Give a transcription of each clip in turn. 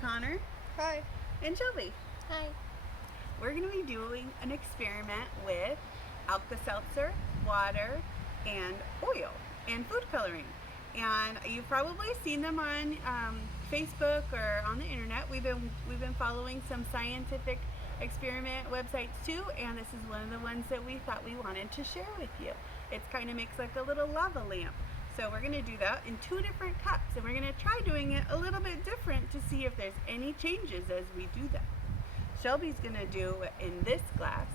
Connor. Hi. And Shelby. Hi. We're going to be doing an experiment with Alka Seltzer, water, and oil, and food coloring. And you've probably seen them on Facebook or on the internet. We've been following some scientific experiment websites too, and this is one of the ones that we thought we wanted to share with you. It kind of makes like a little lava lamp. So we're going to do that in 2 different cups, and we're going to try doing it a little bit different to see if there's any changes as we do that. Shelby's going to do it in this glass,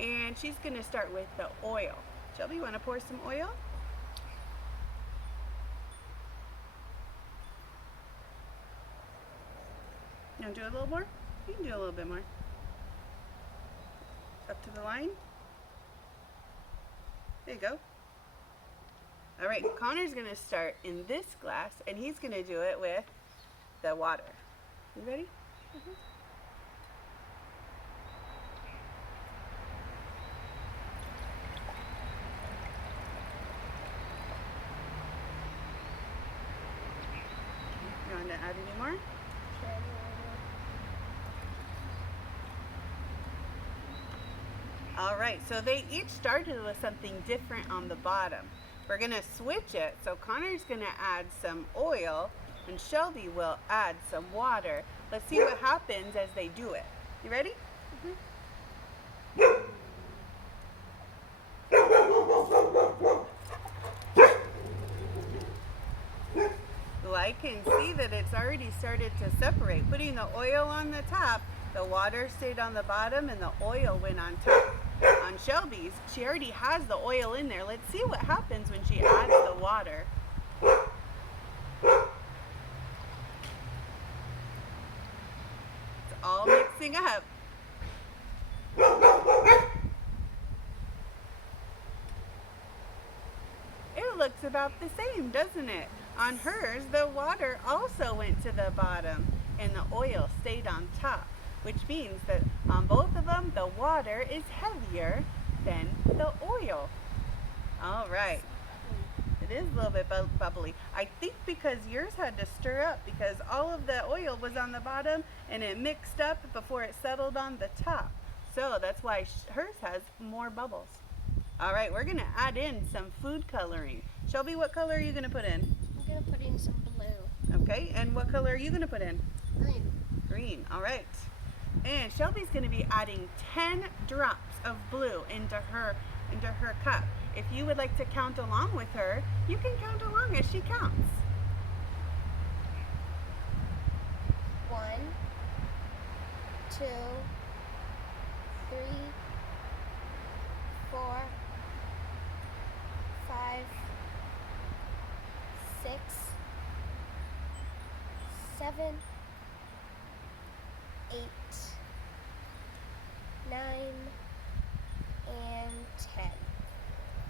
and she's going to start with the oil. Shelby, you want to pour some oil? You want to do a little more? You can do a little bit more. Up to the line. There you go. All right, Connor's going to start in this glass, and he's going to do it with the water. You ready? Mm-hmm. You want to add any more? All right, so they each started with something different on the bottom. We're gonna switch it, so Connor's gonna add some oil and Shelby will add some water. Let's see what happens as they do it. You ready? Mm-hmm. Well, I can see that it's already started to separate. Putting the oil on the top, the water stayed on the bottom and the oil went on top. On Shelby's, she already has the oil in there. Let's see what happens when she adds the water. It's all mixing up. It looks about the same, doesn't it? On hers, the water also went to the bottom and the oil stayed on top, which means that on both of them, the water is heavier than the oil. All right. It is a little bit bubbly. I think because yours had to stir up because all of the oil was on the bottom and it mixed up before it settled on the top. So that's why hers has more bubbles. All right, we're going to add in some food coloring. Shelby, what color are you going to put in? I'm going to put in some blue. Okay, and what color are you going to put in? Green. Green, all right. And Shelby's going to be adding 10 drops of blue into her cup. If you would like to count along with her, you can count along as she counts. 1, 2, 3, 4, 5, 6, 7, 8, 9, and 10.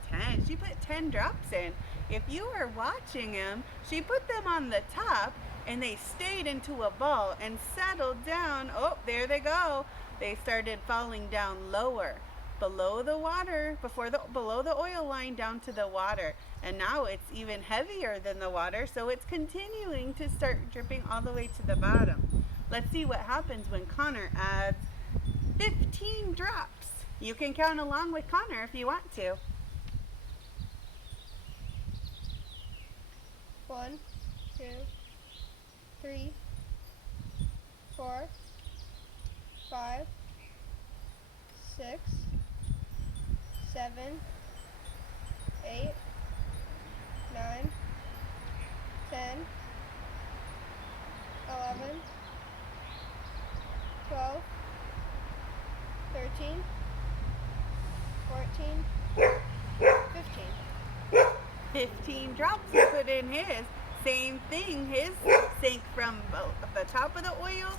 10. She put 10 drops in. If you were watching them, she put them on the top and they stayed into a ball and settled down. Oh, there they go. They started falling down lower, below the water, below the oil line down to the water. And now it's even heavier than the water, so it's continuing to start dripping all the way to the bottom. Let's see what happens when Connor adds 15 drops. You can count along with Connor if you want to. 1, 2, 3, 4, 5, 6, 7, 8, 9, 10, 11, 12, 13, 14, 15. 15 drops he put in his. Same thing, his sank from the top of the oil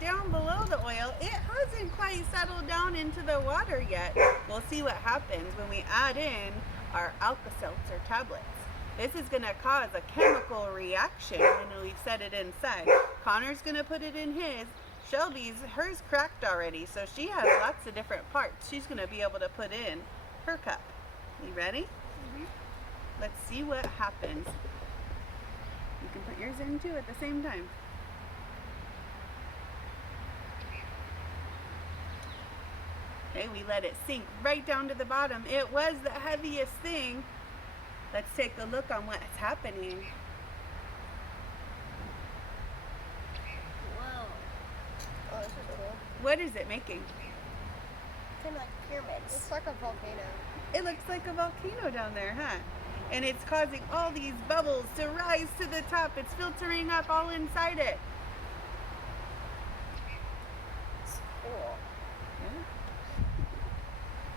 down below the oil. It hasn't quite settled down into the water yet. We'll see what happens when we add in our Alka Seltzer tablets. This is going to cause a chemical reaction when we've set it inside. Connor's going to put it in his. Hers cracked already, so she has lots of different parts she's going to be able to put in her cup. You ready? Mm-hmm. Let's see what happens. You can put yours in too at the same time. Okay, we let it sink right down to the bottom. It was the heaviest thing. Let's take a look on what's happening. Whoa. Oh, this is cool. What is it making? Kind of like pyramids. It's like a volcano. It looks like a volcano down there, huh? And it's causing all these bubbles to rise to the top. It's filtering up all inside it. It's cool.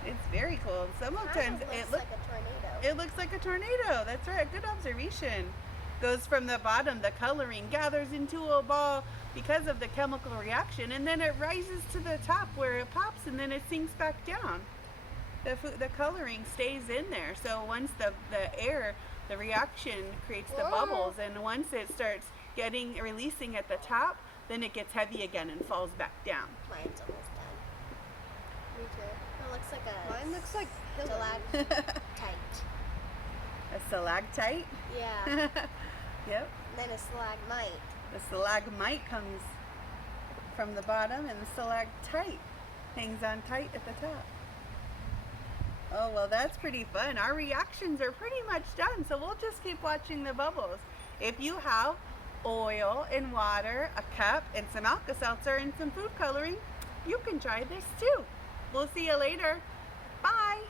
It's very cool. Sometimes Kind of looks like a tornado. it looks like a tornado. That's right. Good observation. Goes from the bottom, the coloring gathers into a ball because of the chemical reaction, and then it rises to the top where it pops, and then it sinks back down. The coloring stays in there. So once the air, the reaction creates the Whoa. bubbles, and once it starts releasing at the top, then it gets heavy again and falls back down. Mine's almost done. Me too. It looks like a Mine looks like stalactite. A stalactite. Yeah. Yep. And then a stalagmite. The stalagmite comes from the bottom, and the stalactite hangs on tight at the top. Oh, well, that's pretty fun. Our reactions are pretty much done, so we'll just keep watching the bubbles. If you have oil and water, a cup, and some Alka Seltzer and some food coloring, you can try this too. We'll see you later. Bye.